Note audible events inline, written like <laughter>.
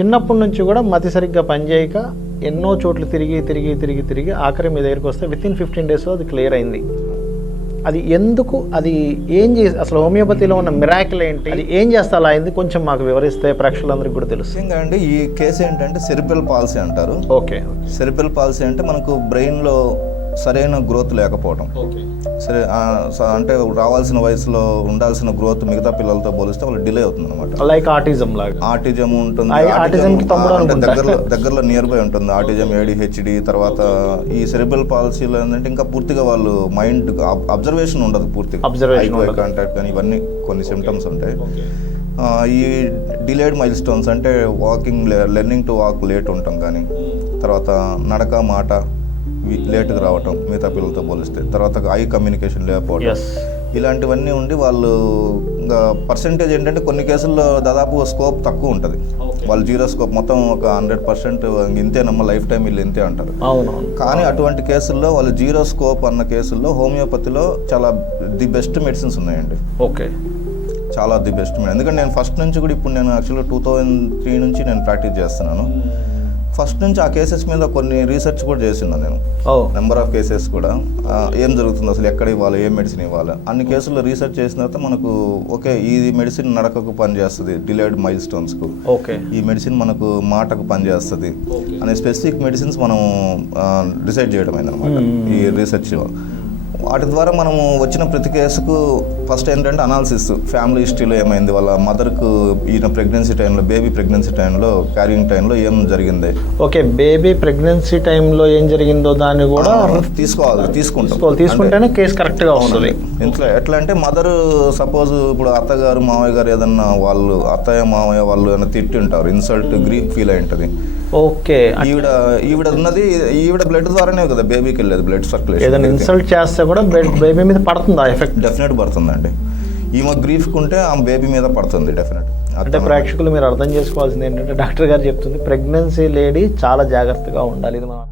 చిన్నప్పటి నుంచి కూడా మతి సరిగ్గా పనిచేయక ఎన్నో చోట్ల తిరిగి తిరిగి తిరిగి తిరిగి ఆఖరి మీ దగ్గరికి వస్తే విత్ ఇన్ ఫిఫ్టీన్ డేస్లో అది క్లియర్ అయింది. అది ఎందుకు అది ఏం చేసి అసలు హోమియోపతిలో ఉన్న మిరాకిల్ ఏంటి? అది ఏం చేస్తే అలా అయింది? కొంచెం మాకు వివరిస్తే ప్రేక్షకులందరికీ కూడా తెలుసు. అండి ఈ కేసు ఏంటంటే సెరిబ్రల్ పాలసీ అంటారు. ఓకే. సెరిబ్రల్ పాలసీ అంటే మనకు బ్రెయిన్లో సరైన గ్రోత్ లేకపోవడం సరే అంటే రావాల్సిన వయసులో ఉండాల్సిన గ్రోత్ మిగతా పిల్లలతో పోలిస్తే వాళ్ళు డిలే అవుతుంది అనమాట లైక్ ఆటిజం లాగా. ఆటిజం ఉంటుంది అంటే. దగ్గరలో <laughs> దగ్గరలో నియర్ బై ఉంటుంది ఆటిజం ఏడిహెచ్డి తర్వాత ఈ సెరిబ్రల్ పాలసీలో ఏంటంటే ఇంకా పూర్తిగా వాళ్ళు మైండ్ అబ్జర్వేషన్ ఉండదు పూర్తిగా. కాంటాక్ట్ కానీ ఇవన్నీ కొన్ని సిమ్టమ్స్ ఉంటాయి. ఈ డిలేడ్ మైల్ స్టోన్స్ అంటే walking learning to walk late ఉండటం కానీ తర్వాత నడక మాట లేట్గా రావటం మిగతా పిల్లలతో పోలిస్తే. తర్వాత ఐ కమ్యూనికేషన్ లేకపోవడం. ఇలాంటివన్నీ ఉండి వాళ్ళు ఇంకా పర్సంటేజ్ ఏంటంటే కొన్ని కేసుల్లో దాదాపు స్కోప్ తక్కువ ఉంటుంది. వాళ్ళు జీరో స్కోప్ మొత్తం ఒక హండ్రెడ్ పర్సెంట్ ఇంతేనమ్మ లైఫ్ టైం వీళ్ళు ఇంతే అంటారు. కానీ అటువంటి కేసుల్లో వాళ్ళు జీరో స్కోప్ అన్న కేసుల్లో హోమియోపతిలో చాలా ది బెస్ట్ మెడిసిన్స్ ఉన్నాయండి. ఓకే చాలా ది బెస్ట్ మెడిసిన్. ఎందుకంటే నేను ఫస్ట్ నుంచి కూడా ఇప్పుడు నేను యాక్చువల్గా టూ థౌజండ్ త్రీ నుంచి నేను ప్రాక్టీస్ చేస్తున్నాను. ఫస్ట్ నుంచి ఆ కేసెస్ మీద కొన్ని రీసెర్చ్ కూడా చేస్తున్నాను నేను. నెంబర్ ఆఫ్ కేసెస్ కూడా. ఏం జరుగుతుంది అసలు ఎక్కడ ఇవ్వాలి ఏ మెడిసిన్ ఇవ్వాలి? అన్ని కేసుల్లో రీసెర్చ్ చేసిన తర్వాత మనకు ఓకే ఈ మెడిసిన్ నడకకు పనిచేస్తుంది డిలేడ్ మైల్ స్టోన్స్కు ఓకే. ఈ మెడిసిన్ మనకు మాటకు పనిచేస్తుంది. అనే స్పెసిఫిక్ మెడిసిన్స్ మనం డిసైడ్ చేయడం అయిందనమాట ఈ రీసెర్చ్ వాటి ద్వారా మనము వచ్చిన ప్రతి కేసుకు ఫస్ట్ ఏంటంటే అనాలిసిస్ ఫ్యామిలీ హిస్టరీలో ఏమైంది? వాళ్ళ మదర్కు ఈయన ప్రెగ్నెన్సీ టైంలో బేబీ ప్రెగ్నెన్సీ టైంలో క్యారింగ్ టైంలో ఏం జరిగింది? ఓకే బేబీ ప్రెగ్నెన్సీ టైంలో ఏం జరిగిందో దాన్ని కూడా తీసుకోవాలి తీసుకుంటాం. తీసుకుంటేనే కేసు కరెక్ట్గా వస్తుంది. ఇంట్లో ఎట్లా అంటే మదర్ సపోజ్ ఇప్పుడు అత్తగారు మామయ్య గారు ఏదన్నా వాళ్ళు అత్తయ్య మామయ్య వాళ్ళు ఏమైనా తిట్టి ఉంటారు ఇన్సల్ట్ గ్రీఫ్ ఫీల్ అయి ఉంటుంది. ఓకే ఈవిడ ఈవిడ ఉన్నది ఈవిడ బ్లడ్ ద్వారానే కదా బేబీకి వెళ్ళేది బ్లడ్ ఏదైనా సర్క్యులేషన్ ఇన్సల్ట్ చేస్తే కూడా బేబీ మీద పడుతుంది ఆ ఎఫెక్ట్ డెఫినెట్ పడుతుందండి. ఈమె గ్రీఫ్ కుంటే ఆ బేబీ మీద పడుతుంది డెఫినెట్ అంటే ప్రేక్షకులు మీరు అర్థం చేసుకోవాల్సింది ఏంటంటే డాక్టర్ గారు చెప్తుంది ప్రెగ్నెన్సీ లేడీ చాలా జాగ్రత్తగా ఉండాలి. ఇది మనం